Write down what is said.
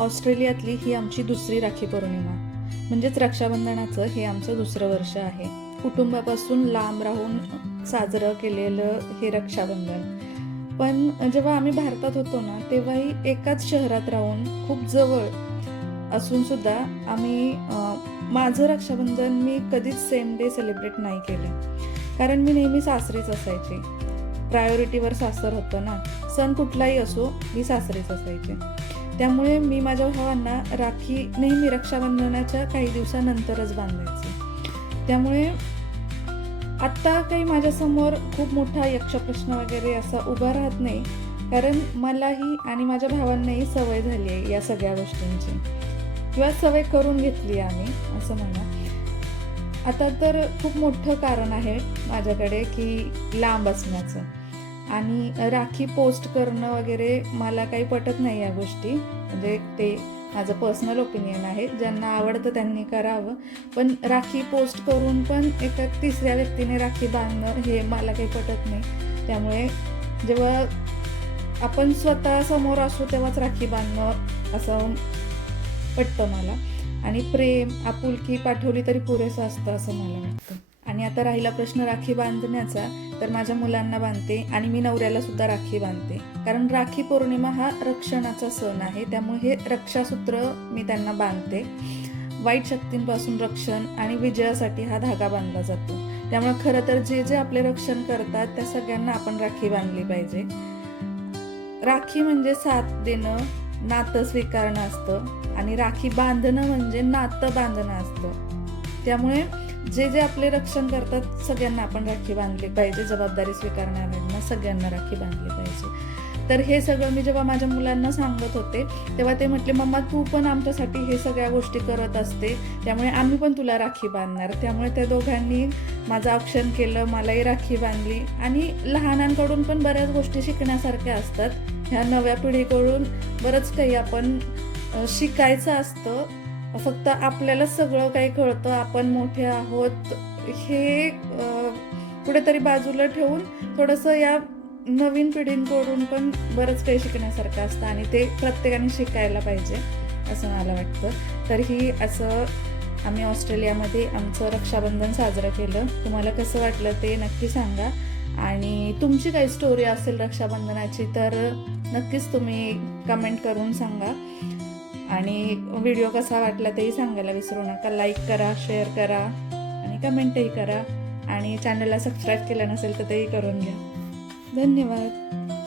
ऑस्ट्रेलियातली ही आमची दुसरी राखी पौर्णिमा. म्हणजेच रक्षाबंधनाचं हे आमचं दुसरं वर्ष आहे. कुटुंबापासून लांब राहून साजरं केलेलं हे रक्षाबंधन. पण जेव्हा आम्ही भारतात होतो ना तेव्हाही एकाच शहरात राहून खूप जवळ असून सुद्धा आम्ही माझं रक्षाबंधन मी कधीच सेम डे सेलिब्रेट नाही केलं. कारण मी नेहमी सासरीच असायची. प्रायोरिटीवर सासर होतं ना. सण कुठलाही असो मी सासरीच असायचे. त्यामुळे मी माझ्या भावांना राखी नेहमी रक्षाबंधनाच्या काही दिवसानंतरच बांधायचे. त्यामुळे आत्ता काही माझ्यासमोर खूप मोठा यक्षप्रश्न वगैरे असा उभा राहत नाही. कारण मलाही आणि माझ्या भावांनाही सवय झाली आहे या सगळ्या गोष्टींची. किंवा सवय करून घेतली आहे आम्ही असं म्हणा. आता तर खूप मोठं कारण आहे माझ्याकडे की लांब असण्याचं. आणि राखी पोस्ट करणं वगैरे मला काही पटत नाही या गोष्टी. म्हणजे ते माझं पर्सनल ओपिनियन आहे. ज्यांना आवडतं त्यांनी करावं. पण राखी पोस्ट करून पण एका तिसऱ्या व्यक्तीने राखी बांधणं हे मला काही पटत नाही. त्यामुळे जेव्हा आपण स्वतः समोर असू तेव्हाच राखी बांधणं असं पटतं मला. आणि प्रेम आपुलकी पाठवली तरी पुरेसं असतं असं मला वाटतं. आणि आता राहिला प्रश्न राखी बांधण्याचा तर माझ्या मुलांना बांधते आणि मी नवऱ्याला सुद्धा राखी बांधते. कारण राखी पौर्णिमा हा रक्षणाचा सण आहे त्यामुळे हे रक्षासूत्र मी त्यांना बांधते. वाईट शक्तींपासून रक्षण आणि विजयासाठी हा धागा बांधला जातो. त्यामुळे खरं तर जे जे आपले रक्षण करतात त्या सगळ्यांना आपण राखी बांधली पाहिजे. राखी म्हणजे साथ देणं नातं स्वीकारणं असतं आणि राखी बांधणं म्हणजे नातं बांधणं असतं. त्यामुळे जे जे आपले रक्षण करतात सगळ्यांना आपण राखी बांधली पाहिजे जबाबदारी स्वीकारणाऱ्यांना सगळ्यांना राखी बांधली पाहिजे. तर हे सगळं मी जेव्हा माझ्या मुलांना सांगत होते तेव्हा ते म्हटले मम्मा तू पण आमच्यासाठी हे सगळ्या गोष्टी करत असते त्यामुळे आम्ही पण तुला राखी बांधणार. त्यामुळे त्या दोघांनी माझं औक्षण केलं मलाही राखी बांधली. आणि लहानांकडून पण बऱ्याच गोष्टी शिकण्यासारख्या असतात. ह्या नव्या पिढीकडून बरंच काही आपण शिकायचं असतं. फक्त आपल्याला सगळं काही कळतं आपण मोठे आहोत. हे कुठेतरी बाजूला ठेवून थोडंसं या नवीन पिढींकडून पण बरंच काही शिकण्यासारखं असतं आणि ते प्रत्येकाने शिकायला पाहिजे असं मला वाटतं. तर ही असं आम्ही ऑस्ट्रेलियामध्ये आमचं रक्षाबंधन साजरं केलं. तुम्हाला कसं वाटलं ते नक्की सांगा. आणि तुमची काही स्टोरी असेल रक्षाबंधनाची तर नक्कीच तुम्ही कमेंट करून सांगा. आणि व्हिडिओ कसा वाटला तेही सांगायला विसरू नका. लाईक करा शेअर करा आणि कमेंटही करा. आणि चॅनलला सबस्क्राईब केलं नसेल तर तेही करून घ्या. धन्यवाद.